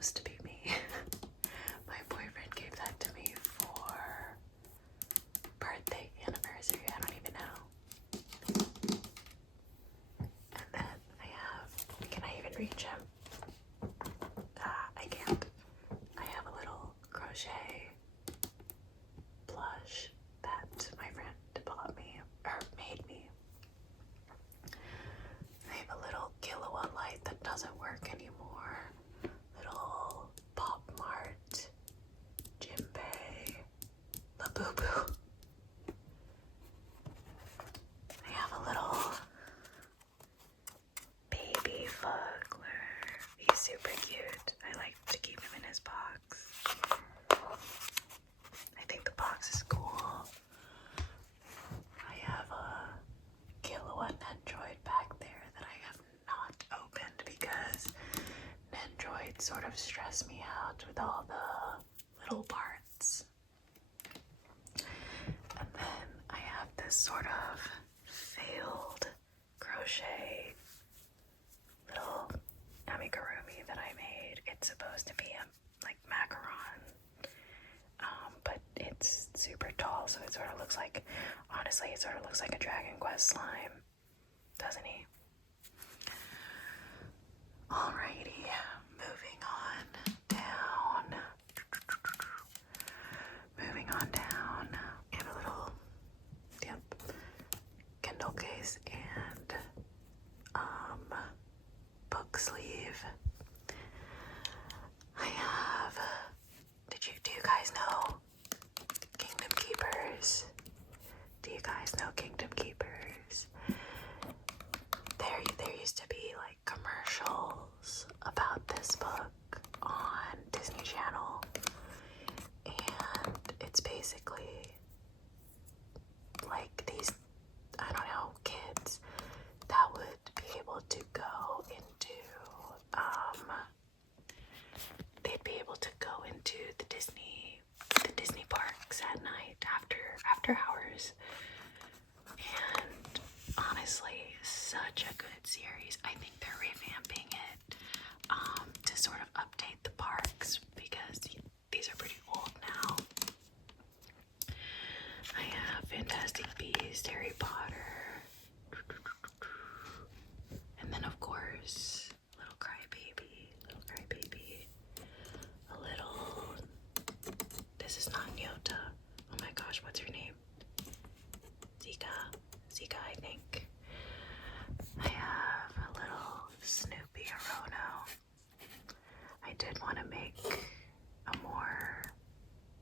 supposed to be me. My boyfriend gave that to me for birthday, anniversary, I don't even know. And then I have, can I even reach him? I can't. I have a little crochet plush that my friend bought me, or made me. I have a little kilowatt light that doesn't work anymore. Little Pop Mart, Jimbei, Labubu. I have a little baby Fugler. He's super cute. I like to keep him in his box. I think the box is cool. I have a kilowatt Nendroid back there that I have not opened because Nendroids sort of stress me out with all the little parts. And then I have this sort of failed crochet little amigurumi that I made. It's supposed to be a like macaron, but it's super tall, so it sort of looks like, honestly, it sort of looks like a Dragon Quest slime, doesn't he? Alrighty, moving on down. Moving on down. I have a little, Kindle case and book sleeve. I have, do you guys know Kingdom Keepers? Do you guys know Kingdom Keepers? There used to be like commercials about this book on Disney Channel, and it's basically like these, I don't know, kids that would be able to go into, they'd be able to go into the Disney parks at night after hours. And honestly, such a good series. I think they're revamping it to sort of update the parks because these are pretty old now. I have Fantastic Beasts, Harry Potter, and then of course, Little Crybaby, a little, this is not Nyota, oh my gosh, what's her name? Zika, I think. I have a little Snoopy Arono. I did want to make a more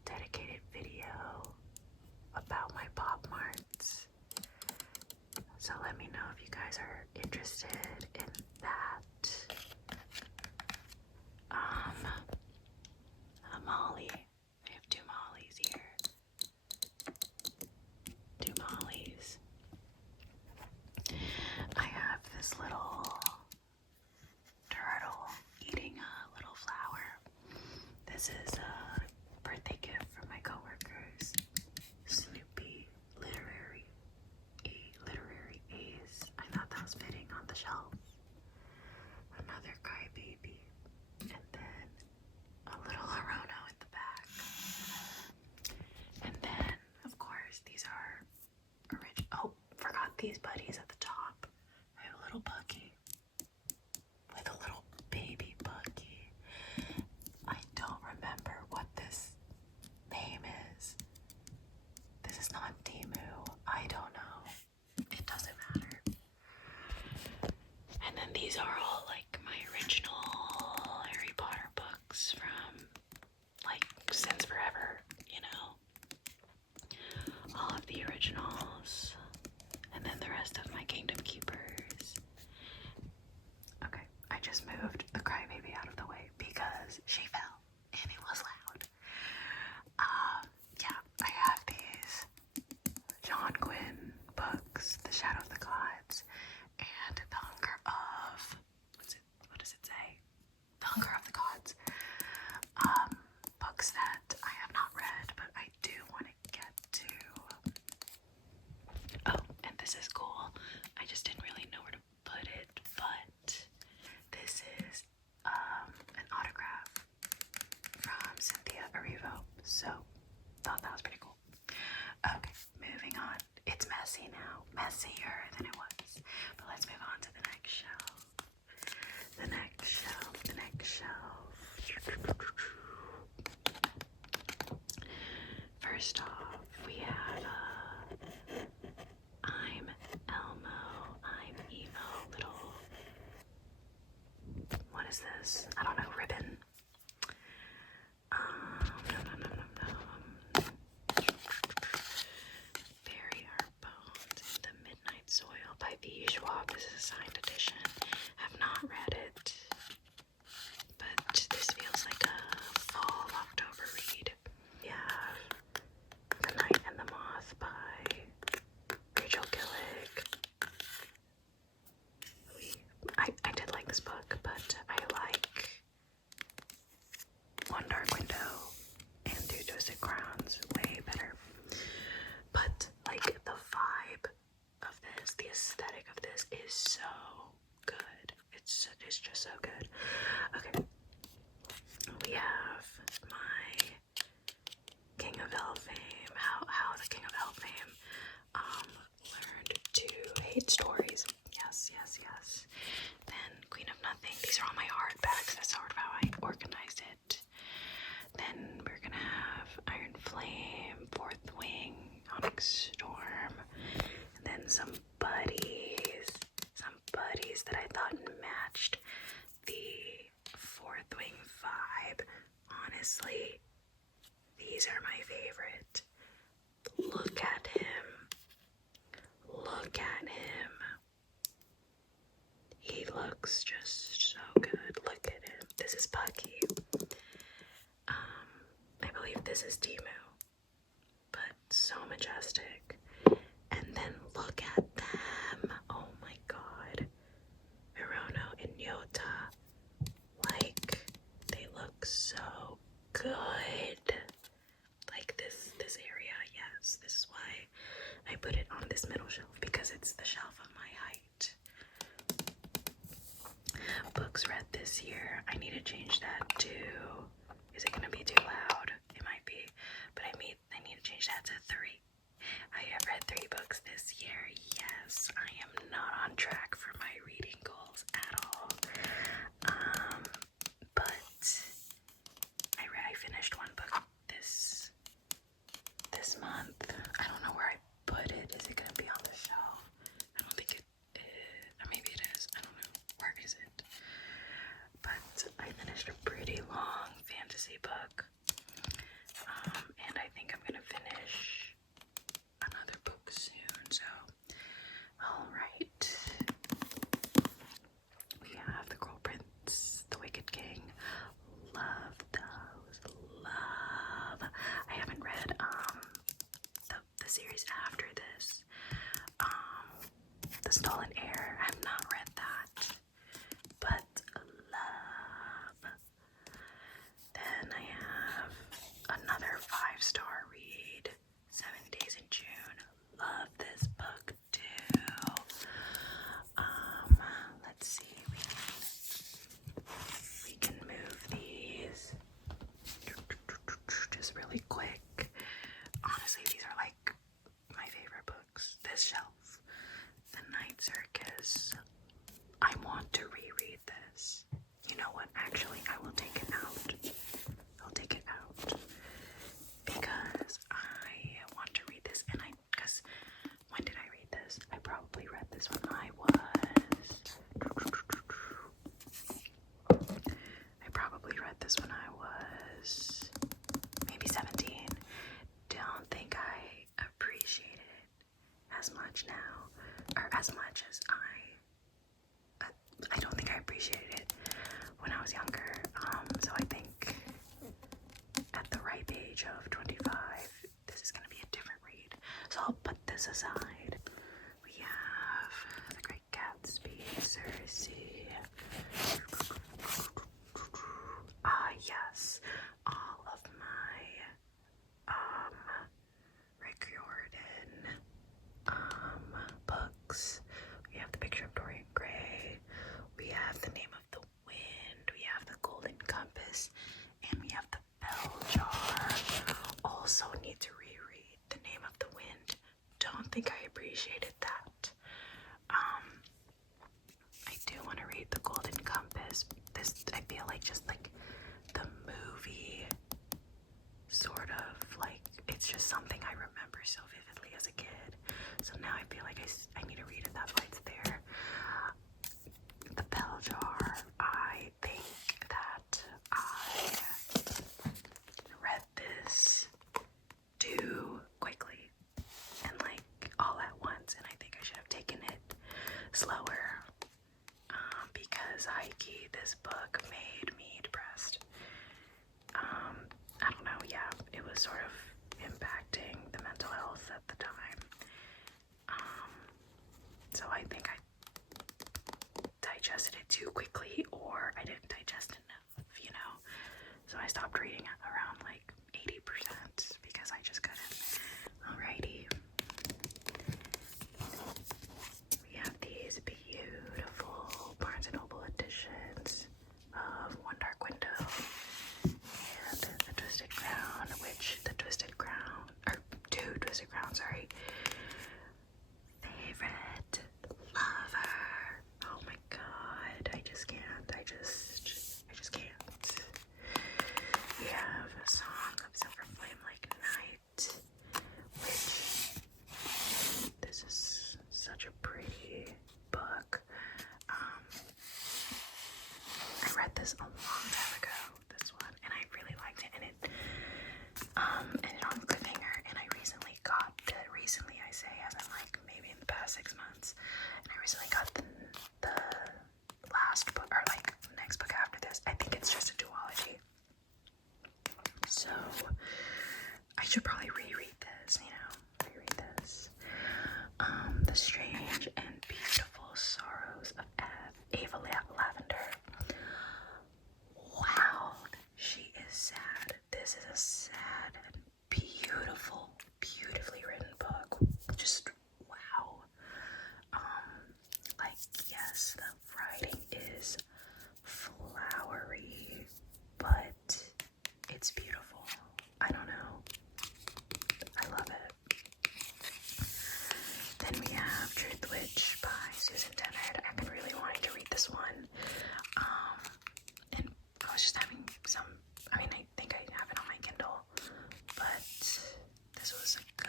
dedicated video about my Pop Marts, so let me know if you guys are interested in that. A Molly. I have two Mollies here. Two Mollies. I have this little turtle eating a little flower. This is a birthday gift from my coworkers. Snoopy literary A's. I thought that was fitting on the shelf. Another Crybaby, and then a little Arono in the back. And then, of course, these are original. Oh, forgot these buddies at the top. I have a little Buggy with a little baby Buggy. I don't remember what this name is. This is not Timu. I don't know. It doesn't matter. And then these are all like my original Harry Potter books from like since forever, you know. All of the originals. And then the rest of thought that was pretty cool. Okay, moving on. It's messy now. Messier than it was. But let's move on to the next shelf. The next shelf. The next shelf. First off, we have I'm Elmo. I'm emo. Little. What is this? I don't know. Ribbon. Bury Our Bones in the Midnight Soil by V. Schwab. This is a signed edition. Have not read it, but this feels like a fall October read. We have The Night and the Moth by Rachel Gillig. I did like this book, but I like One Dark Window and Two Twisted Crowns way better. But like the vibe of this, the aesthetic of this is so good. It's just so good. Okay. We have my King of Elfame. How the King of Elfame learned to hate stories. Yes. Then Queen of Nothing. These are all my hardbacks. That's sort of how I organized it. Then we're gonna have Iron Flame, Fourth Wing, Onyx Storm, and then some buddies that I thought matched the Fourth Wing vibe. Honestly, these are my favorite. Look at him. Look at him. He looks just so good. Look at him. This is Bucky. I believe this is Timu, but so majestic. And then look at them. Oh my god. Hirono and Yota. Like, they look so good. Like this area, yes. This is why I put it on this middle shelf, because it's the shelf of my height. Books read this year. I need to change that to, is it gonna be too loud? It might be, but I need to change that to 3. I have read 3 books this year. Yes, I am not on track for my reading goals at all. But I finished 1 book this month. I don't know where I put it. Is it gonna be on the shelf? I don't think it is, or maybe it is. I don't know. Where is it? But I finished a pretty long fantasy book. And I think I'm gonna finish another book soon, so alright. We have The Cruel Prince, The Wicked King. Love those. Love. I haven't read the series after this. The Stolen Heir. I have not read that, but love. Then I have another 5-star read, 7 Days in June. Love this book too. Let's see. We can move these just really quick. Honestly, these are like my favorite books. This shelf, The Night Circus. I want to reread this. You know what? Actually, I will take it out. I'll take it out because I want to read this, and because when did I read this? I probably read this when I was maybe 17. Don't think I appreciate it as much now, or as much as I don't think I appreciated it when I was younger. So I think at the ripe age of 25, this is gonna be a different read. So I'll put this aside. We have The Great Gatsby, Circe. Yes, all of my Rick Riordan books. We have The Picture of Dorian Gray. We have The Name of the Wind. We have The Golden Compass, and we have The Bell Jar. Also need to don't think I appreciated that. I do want to read The Golden Compass. This, I feel like, just like the movie, sort of like, it's just something I remember so vividly as a kid. So now I feel like I need to read it. That's why it's there. The Bell Jar. I think that I read this too quickly and like all at once, and I think I should have taken it slower, because Heike, this book made me depressed. I don't know, yeah, it was sort of impacting the mental health at the time. So I think I digested it too quickly, or I didn't digest enough, you know? So I stopped reading around like 80% because I just couldn't. Alrighty. We have these beautiful Barnes & Noble editions of One Dark Window and The Twisted Crown, which the Twisted Crown, or two Twisted Crowns, sorry. Favorite, lover. Oh my god, I just can't. I just can't. We have A Song of Silver Flame Like Night, which, this is such a pretty book. I read this a long time ago, this one, and I really liked it, and it ended on cliffhanger, and I recently got I say, as in like maybe in the past 6 months, and I recently got the last book, or like next book after this. I think it's just a duology, so I should probably reread this, you know, this. The Strange and Beautiful Sorrows of Ava Lavender. Wow, she is sad. This is a sad and beautiful, beautifully written book. Just wow. Like, yes, the writing is flowery, but it's beautiful. I don't know. I love it. Then we have Truth Witch by Susan Dennard. I've been really wanting to read this one. And I was just having some, I mean, I think I have it on my Kindle, but this was in good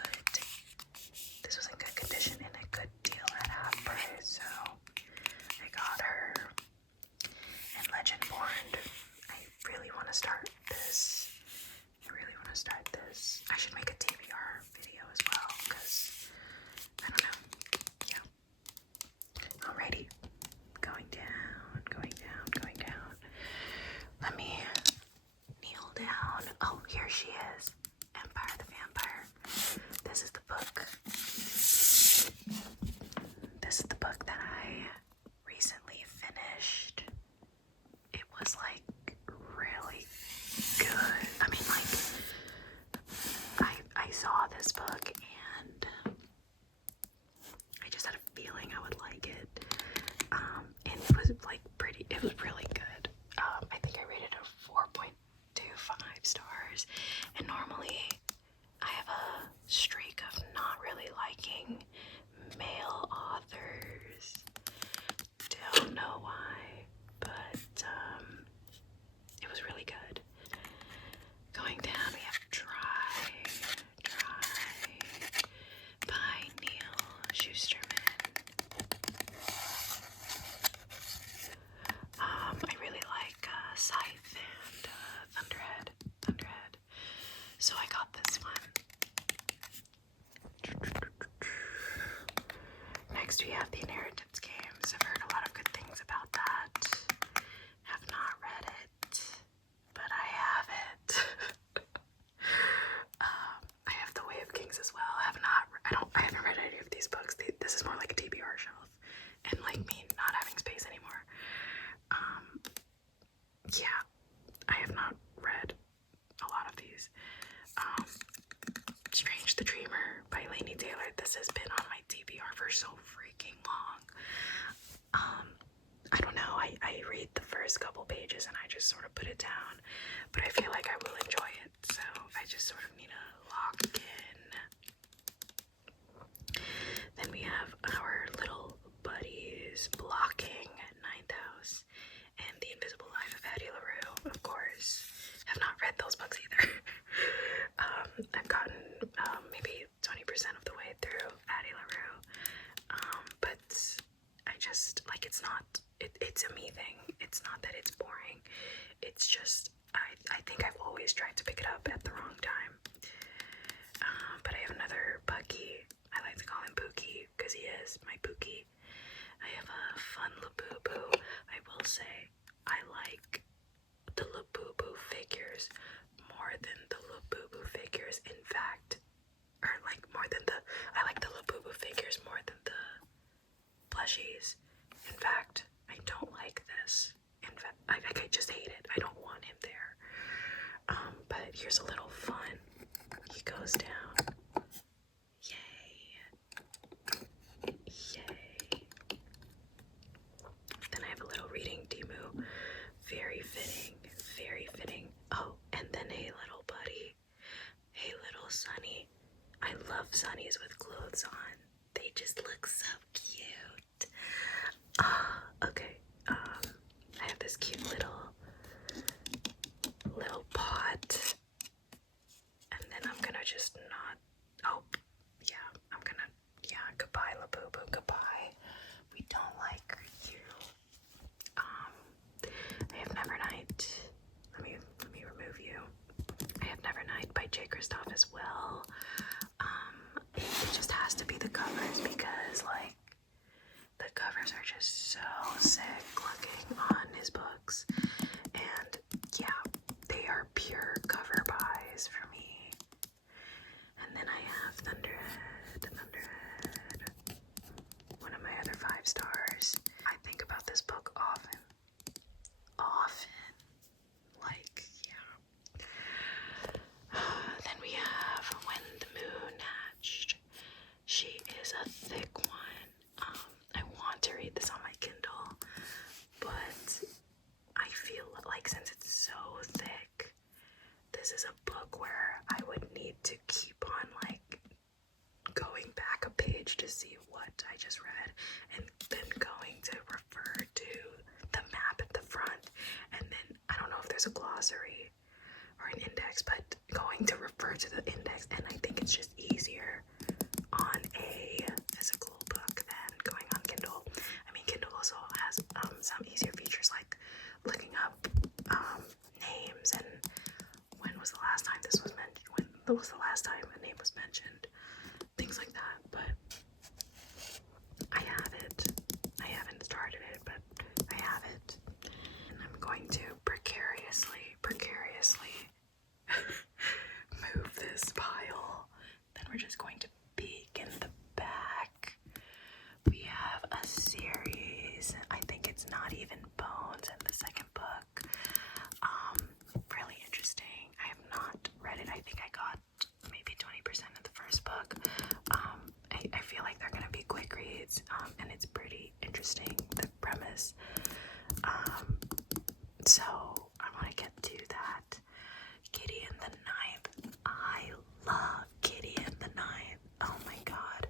condition and a good deal at half price, so I got her. And Legendborn, I really want to start this. I should make a TBR video as well, because I don't know. Yeah. Alrighty. Going down. Let me kneel down. Oh, here she is. Empire the Vampire. This is the book. This is the book that I recently finished. It was like really good. I mean, like, I saw this book and I just had a feeling I would like it. And it was like it was really good. I think I rated it a 4.25 stars. And normally I have a streak of not really liking male authors. Don't know why, but it was really good. Going down, we have Dry by Neil Schusterman. I really like Scythe and Thunderhead. So I got this one. Next we have The Inheritance Games. I've heard a lot of good things about that. Have not read it, but I have it. I have The Way of Kings as well. I haven't read any of these books. This is more like a TBR shelf, and like me not having space anymore. Yeah, I have not read a lot of these. Strange the Dreamer by Laini Taylor. This has been on my TBR for so freaking long. I don't know, I read the first couple pages and I just sort of put it down, but I feel like I will enjoy it, so I just sort of need to lock in. just, like, it's not, it's a me thing. It's not that it's boring. It's just, I think I've always tried to pick it up at the wrong time. But I have another Bucky. I like to call him Pookie because he is my Pookie. I have a fun Labubu. I will say I like the Labubu figures more than the Labubu figures. In fact, or like more than I like the Labubu figures more than the plushies. In fact, I don't like this. In fact, I just hate it. I don't want him there. But here's a little fun. He goes down. Yay. Yay. Then I have a little reading Demu. Very fitting. Very fitting. Oh, and then hey little buddy. Hey little Sunny. I love Sunnies with clothes on. They just look so cute. Okay. I have this cute little pot. And then I'm gonna just not, oh, yeah, goodbye, Labubu, goodbye. We don't like you. I have Nevernight. Let me remove you. I have Nevernight by J. Kristoff as well. It just has to be the covers because, like, the covers are just so sick looking on his books. And, yeah, they are pure cover buys for me. And then I have Thunderhead, one of my other 5 stars. I think about this book often. Like, yeah. Then we have When the Moon Hatched. She is a thick one. I want to read this on my Kindle, but I feel like since it's so thick, this is a book where I would need to keep on, like, going back a page to see what I just read, and then going to refer to the map at the front, and then I don't know if there's a glossary or an index, but going to refer to the index, and I think it's just easier on a physical book than going on Kindle. I mean, Kindle also has some easier features like looking up names and when was the last time this was mentioned, when was the last time a name was mentioned, things like that. But I have it. I haven't started it, but I have it. And I'm going to precariously move this pile. Then we're just going to peek in the back. We have a series. I think it's Not Even Bones in the second book. Really interesting. I have not read it. I think I got maybe 20% of the first book. I feel like they're gonna be quick reads, and it's pretty interesting, the premise. So I want to get to that. Gideon the Ninth. I love Gideon the Ninth. Oh my god,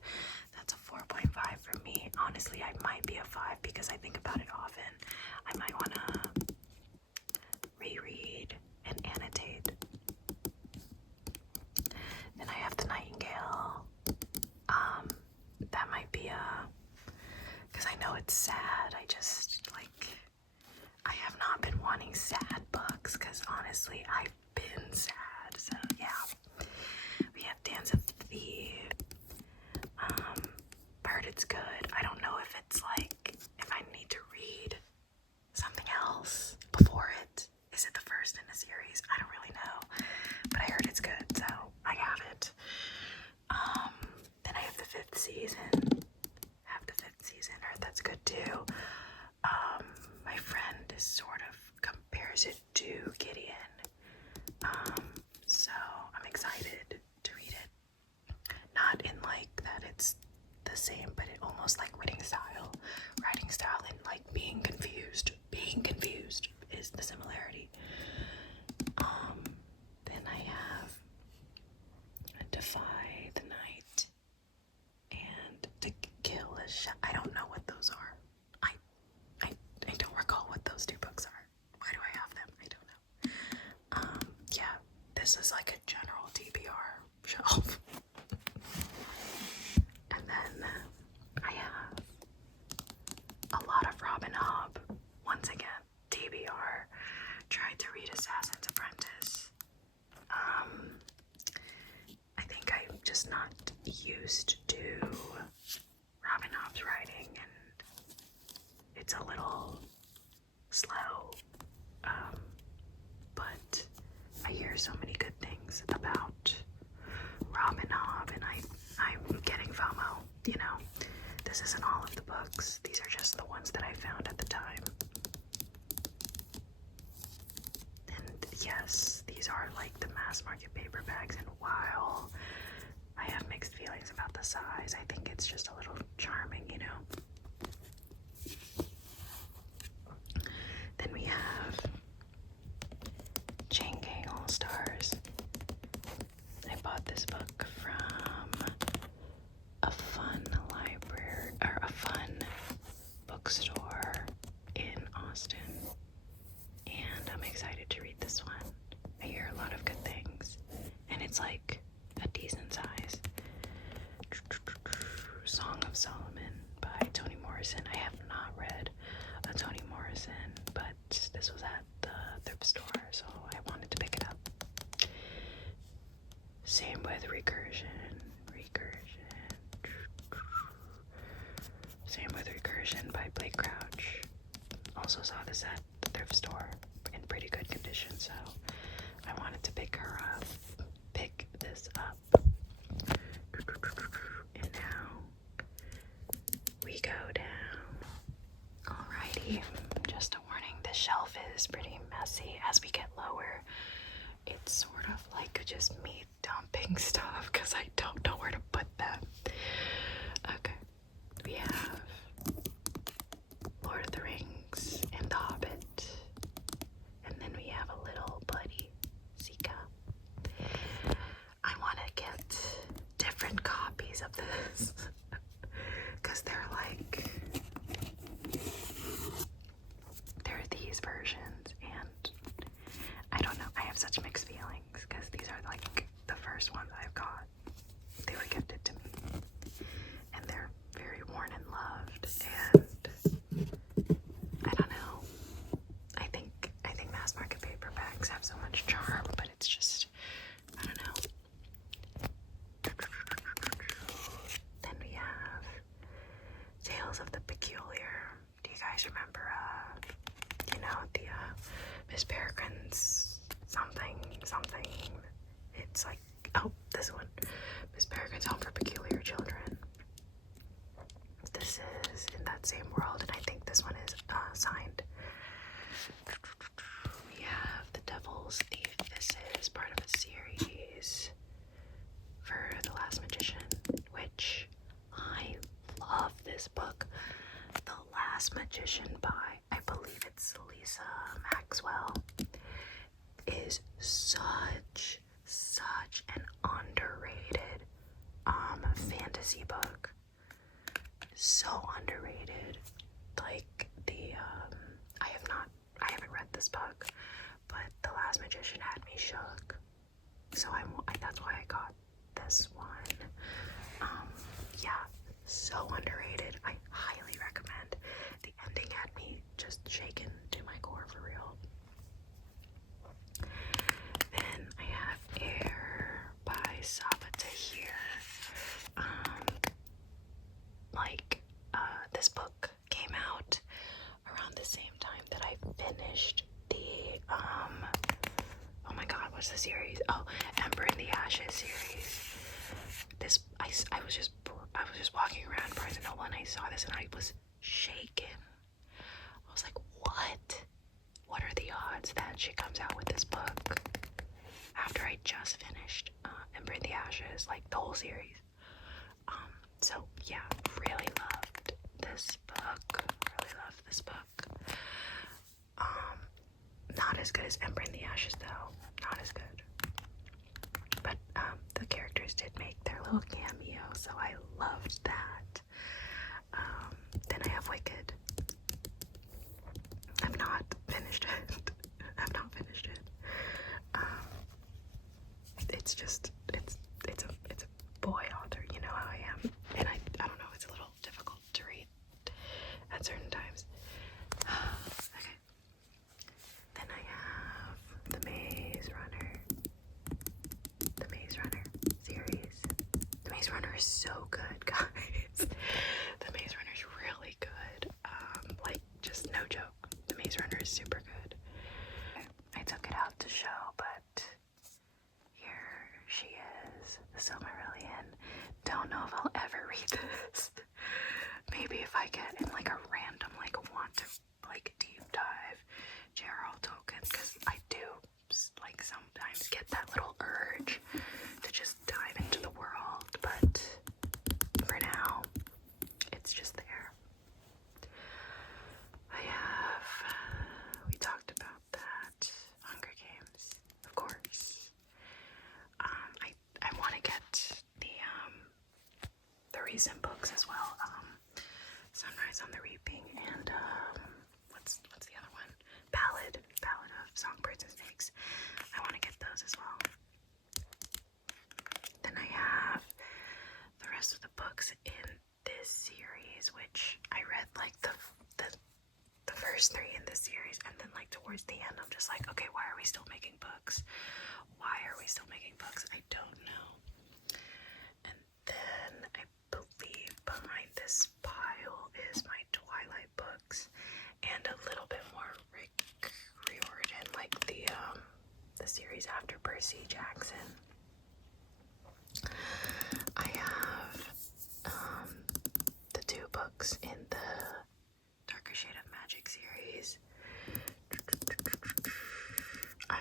that's a 4.5 for me. Honestly, I might be a 5 because I think about it often. I might want to reread and annotate. Then I have The Nightingale. That might be because I know it's sad. I just, like, I have not been wanting sad books because honestly, I've been sad. So yeah. We have Dance of Thieves. Heard it's good. I don't know if it's like, if I need to read something else before it. Is it the first in a series? I don't really know. But I heard it's good, so I have it. Then I have the 5th season. Heard that's good too. My friend is sort of compares it to Gideon. So I'm excited to read it. Not in like that it's the same, but it almost like writing style and like being confused is the similarity. Then I have Defy the Night and To Kill a I don't know what those are. I don't recall what those 2 books are. Why do I have them? I don't know. Yeah, this is like a general TBR shelf. And then I have a just not used to Robin Hobb's writing, and it's a little slow, but I hear so many good things about Robin Hobb, and I'm getting FOMO, you know. This isn't all of the books. These are just the ones that I found at the time. And yes, these are like the mass market paperbacks, and while I have mixed feelings about the size, I think it's just a little charming, you know. Then we have Chain Gang All Stars. I bought this book from a fun library, or a fun bookstore in Austin, and I'm excited to read this one. I hear a lot of good things, and it's like a decent size. Song of Solomon by Toni Morrison. I have not read a Toni Morrison, but this was at the thrift store, so I wanted to pick it up. Same with Recursion. Same with Recursion by Blake Crouch. Also saw this at the thrift store in pretty good condition, so I wanted to pick this up. And now we go down. Alrighty, just a warning, this shelf is pretty messy. As we get lower, it's sort of like just me dumping stuff because I don't know where to put them. Okay, we have Lord of the Rings and The Hobbit, and then we have a little buddy, Sika. I want to get different copies of this because they're these versions, and I don't know, I have such mixed feelings because these are like the first ones I've got. They were gifted to me, and they're very worn and loved, and I don't know, I think mass market paperbacks have so much charm, but it's just, I don't know. Then we have Tales of the Peculiar. Do you guys remember, the Miss Peregrine's something? It's like, oh, this one. Miss Peregrine's Home for Peculiar Children. This is in that same world, and I think this one is signed. We have The Devil's Thief. This is part of a series for The Last Magician, which I love this book. The Last Magician by, I believe it's Lisa Maxwell, is such an underrated fantasy book. So underrated. Like I haven't read this book, but The Last Magician had me shook. So that's why I got this one. Yeah, so underrated. I highly recommend. The ending had me just shaken to my core for real. Then I have Air by Saba Tahir. This book came out around the same time that I finished the oh my god, what's the series? Oh, Ember in the Ashes series. I was just walking around Barnes & Noble, and I saw this and I was shaken. I was like, what are the odds that she comes out with this book after I just finished Ember in the Ashes, like the whole series? So yeah, really loved this book. Not as good as Ember in the Ashes though. Not as good. But the characters did make their little cameo, so I loved that. Then I have Wicked. I've not finished it. It's a boy author, you know how I am. And I don't know, it's a little difficult to read at certain times. Okay. Then I have The Maze Runner series. so good, guys. The Maze Runner is really good. Like, just no joke. The Maze Runner is super good. I took it out to show, but here she is, the Silmarillion. Don't know if I'll ever read this. Maybe if I get in like a random, like, want to like deep dive J.R.R. Tolkien, because I do like sometimes get that little urge to just dive into the world, but for now, it's just there. We talked about that. Hunger Games, of course. I want to get the recent books as well. Sunrise on the Reaping and what's the other one? Ballad of Songbirds and Snakes. I want to get those as well. Then I have the rest of the books in this series, which I read like the first 3 in this series, and then like towards the end I'm just like, okay, why are we still making books? Why are we still making books? I don't know. And then I believe behind this pile is my Twilight books and a little bit more Rick Riordan, like the series after Percy Jackson. I have the 2 books in the Darker Shade of Magic series. I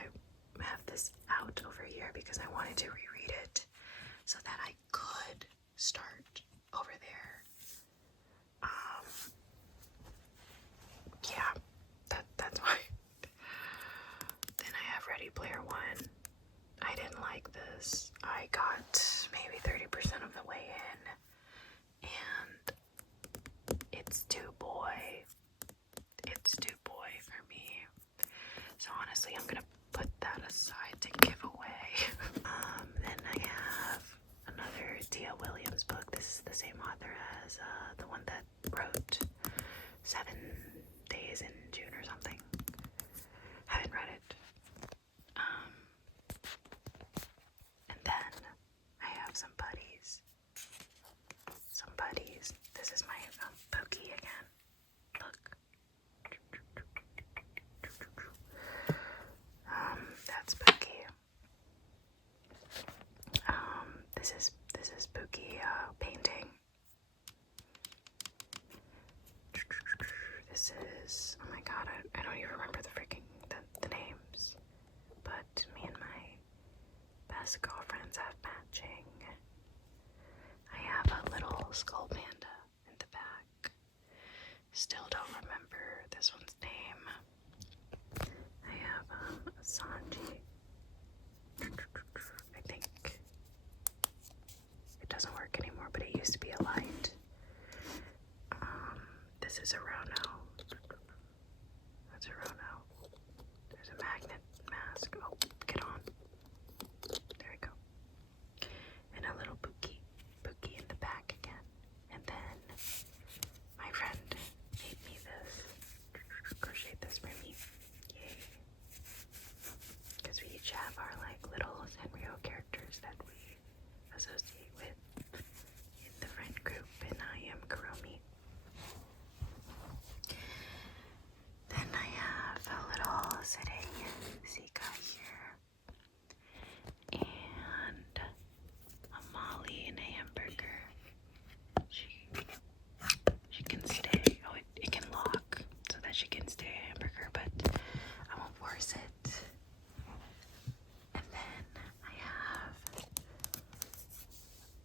have this out over here because I wanted to reread it so that I could start over there. Yeah, that's why. Then I have Ready Player One. I didn't like this. I got maybe 30% of the way in, and it's too boy. It's too boy for me. So honestly, I'm gonna put that aside to give away. Then I have another Tia Williams book. This is the same author as the one that wrote 7 Days in June or something. Haven't read it. And then I have some buddies. This is my Pokey again. Look. That's Pookie. This is Pookie painting. This is, oh my god, I don't even remember the names. But me and my best girlfriends have matching. I have a little skull panda in the back. Still don't remember this one's name. I have Sanji. I think it doesn't work anymore, but it used to be a light. This is a Rono. That's a Rono. There's a magnet mask. Oh, get on. There we go. And a little Pookie in the back again. And then my friend made me this. Crocheted this for me. Yay. Because we each have our like little Sanrio characters that we associate with in the friend group, and I am Kuromi. Then I have a little sitting Zika here, and a Molly and a hamburger. She can stay. Oh, it can lock so that she can stay a hamburger, but I won't force it. And then I have,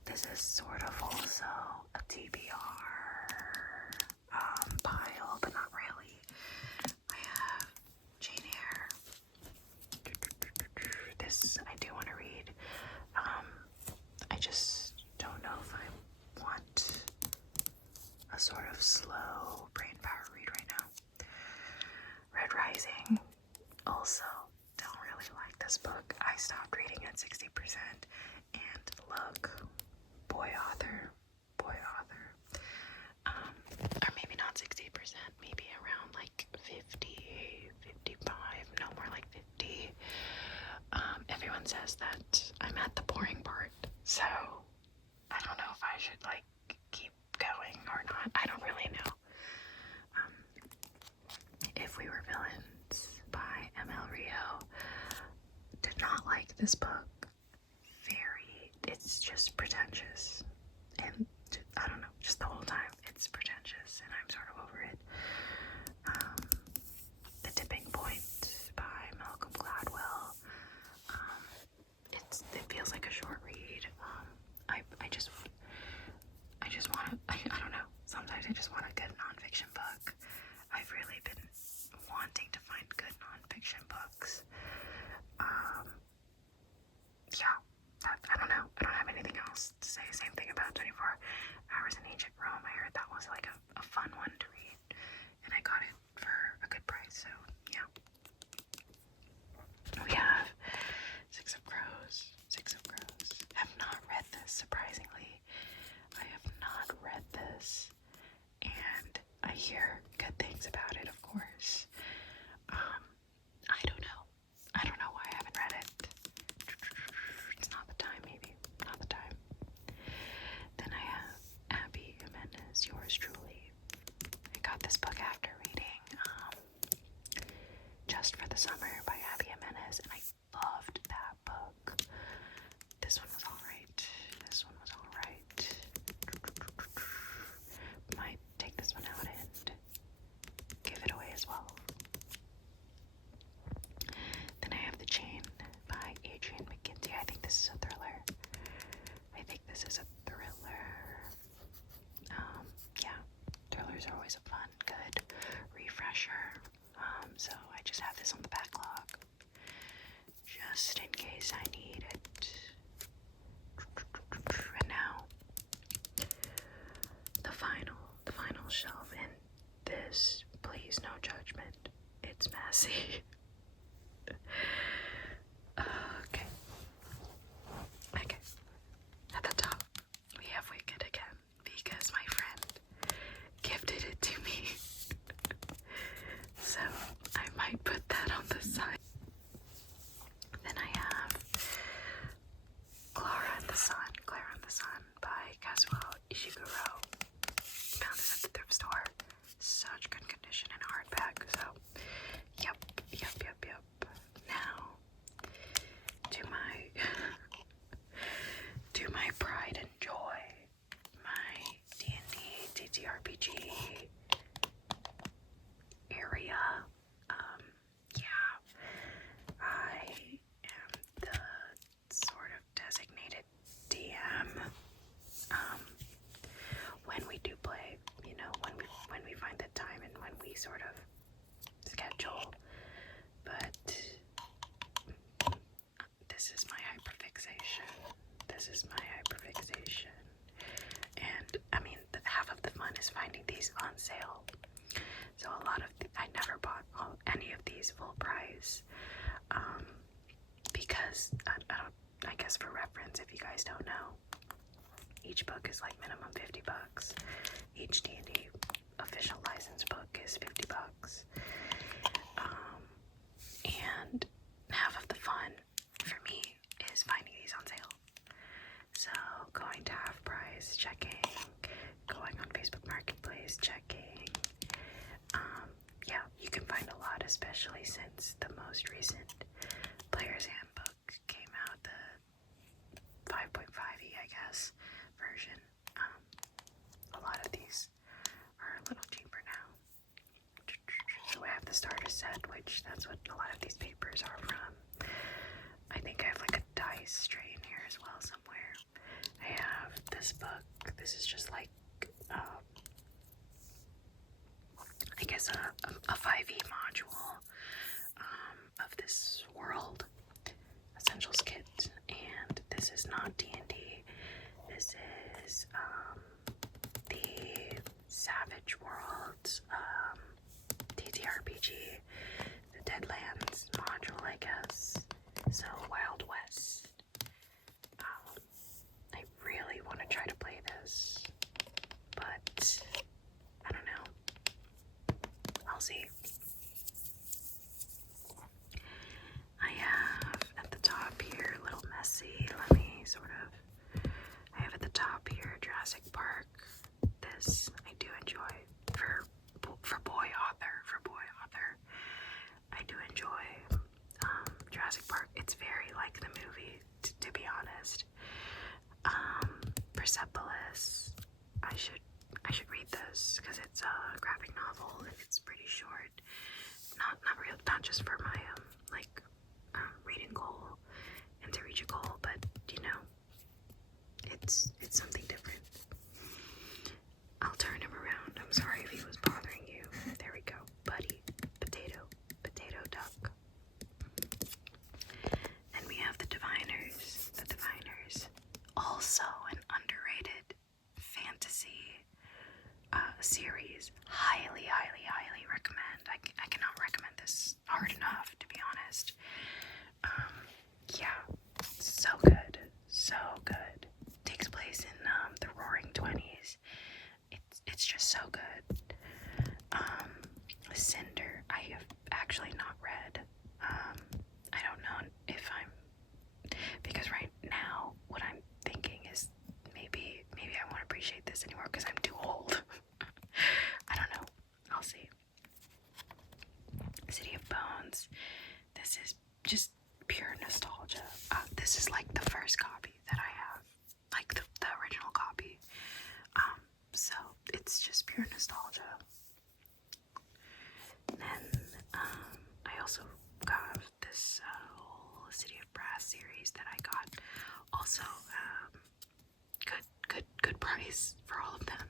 this is sort of also a TBR pile, but not really. I have Jane Eyre. This I do want to read. I just don't know if I want a sort of slow brain power read right now. Red Rising. Also, don't really like this book. I stopped reading at 60%, and look, boy author, or maybe not 60%, maybe around like 50, 55, no, more like 50. Everyone says that I'm at the boring part, so I don't know if I I should like keep going or not. I don't really know. If We Were Villains by ML Rio. Did not like this book. It's just pretentious. And I don't know, just the whole time it's pretentious and I'm sort of over it. The Tipping Point by Malcolm Gladwell. It feels like a short read. I just want to, I don't know, sometimes I just want a good nonfiction book. I've really been wanting to find good nonfiction books. Yeah, I don't know. I don't have anything else to say. Same thing about 24 Hours in Ancient Rome. I heard that was like a fun one to read, and I got it for a good price, so yeah. We have Six of Crows. Have not read this, surprisingly. I have not read this, and I hear good things about it, of course. I don't know why I haven't read it. It's not the time, maybe. Not the time. Then I have Abby Jimenez, Yours Truly. I got this book after reading Just for the Summer by Abby Jimenez, and I loved that book. This one was alright. Might take this one out and give it away as well. Then I have The Chain by Adrian McKenzie. I think this is a thriller. Yeah, thrillers are always a fun, good refresher. So I just have this on the backlog, just in case I need it. And now, the final shelf, and this, please no judgment, it's messy. Okay. At the top, we have Wicked again, because my friend gifted it to me. So, I might put that on the side. Then I have Clara and the Sun by Kazuo Ishiguro. Found it at the thrift store. Such good condition in hardback, so yep. Now, to my pride and joy, my D&D TTRPG area. I am the sort of designated DM when we do play, when we find the time and when we sort of schedule. But this is my hyperfixation. And I mean, half of the fun is finding these on sale. So I never bought any of these full price, because I guess for reference, if you guys don't know, each book is like minimum $50. Each D&D official license book is $50. And half of the fun for me is finding these on sale. So going to Half Price, checking, going on Facebook Marketplace, checking. Yeah, you can find a lot, especially since the most recent Player's Handbook came out, the 5.5e, I guess, version. A lot of these are a little cheaper now. So I have the starter set, which that's what a lot of these papers are from. I think I have like a dice strain here as well somewhere. I have this book. This is just like, I guess a 5e module of this world essentials kit, and this is not D&D. This is the Savage Worlds TTRPG, the Deadlands module, I guess. So Wild West. I really want to try to play this, but I don't know. I'll see. I have at the top here, a little messy, I have at the top here Jurassic Park. This I do enjoy for boy author. I do enjoy Jurassic Park. It's very like the movie, to be honest. Persepolis. I should read this because it's a graphic novel and it's pretty short. Not just for my reading goal and to reach a goal, but you know, it's something different. I'll turn him around. I'm sorry if he was bothering you. There we go. Buddy, potato, duck. Then we have the Diviners. The Diviners. Also an underrated fantasy series. Highly recommend. I cannot recommend this hard enough, to be honest. Yeah, so good. So good. Takes place in the Roaring 20s. It's just so good. Cinder, I have actually not read. I don't know if because right now what I'm thinking is maybe I won't appreciate this anymore because I'm too old. I don't know. I'll see. City of Bones. This is just pure nostalgia. This is like the first copy that I have, like the original copy. So it's just pure nostalgia. And then I also got this whole City of Brass series that I got. Also, good price for all of them.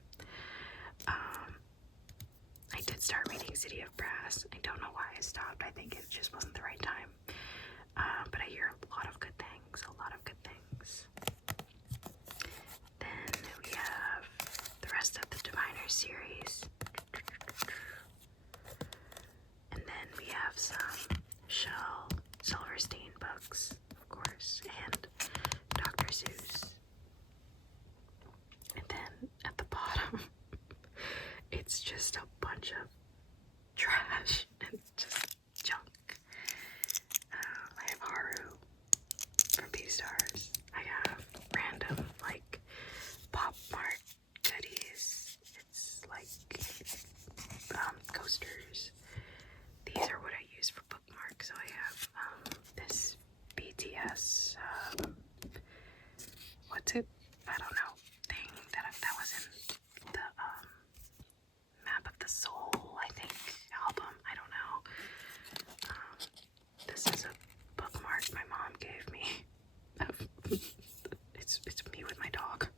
I did start reading City of Brass. I don't know why I stopped. I think it just wasn't the right time. But I hear a lot of good things. Then we have the rest of the Diviner series. And then we have some Shel Silverstein books, of course, and Dr. Seuss. And then at the bottom, it's just a bunch of trash and just junk. I have Haru from Beastars. I have random like Pop Mart goodies. It's like coasters. These are what I use for bookmarks. So I have this BTS what's it? I don't know. Thing that was in the Map of the Soul, I think, album. I don't know. This is a bookmark my mom gave me. It's me with my dog.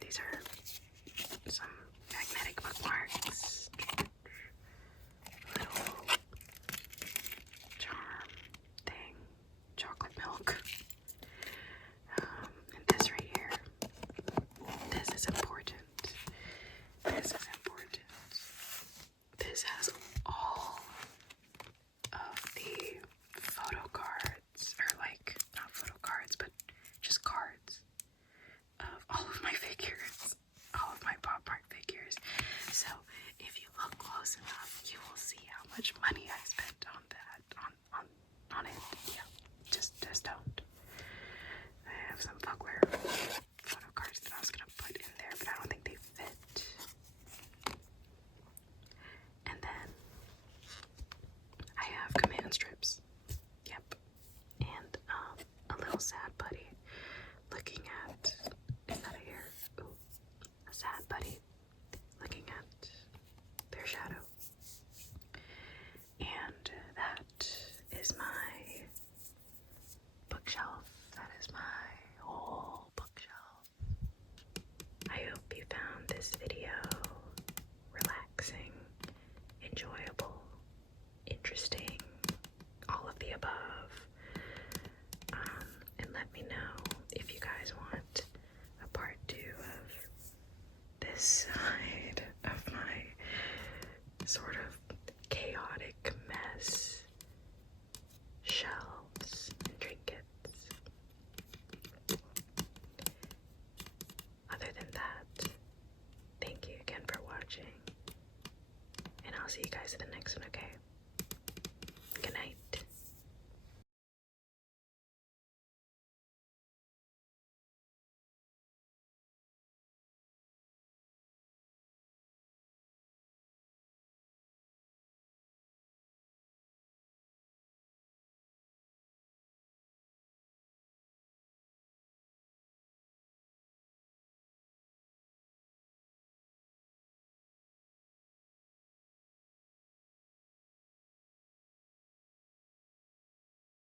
These are some magnetic bookmarks. Little charm thing. Chocolate milk. And this right here. This is important. This has all of the photo cards, or like, not photo cards, but just cards of all of my figures, all of my Pop Art figures. So if you look close enough, you will see how much money I spent on that, on it. Yeah, just don't. I have some Fugware photo cards that I was gonna put in there, but I don't think they fit. And then I have command strips. Yep. And a little sad buddy looking at, is that a hair? Ooh, a sad buddy looking at their shadow. And that is my bookshelf. That is my whole bookshelf. I hope you found this video relaxing, enjoyable, interesting, all of the above. And let me know if you guys want a part 2 of this side of my sort of chaotic mess, shelves and trinkets. Other than that, thank you again for watching, and I'll see you guys in the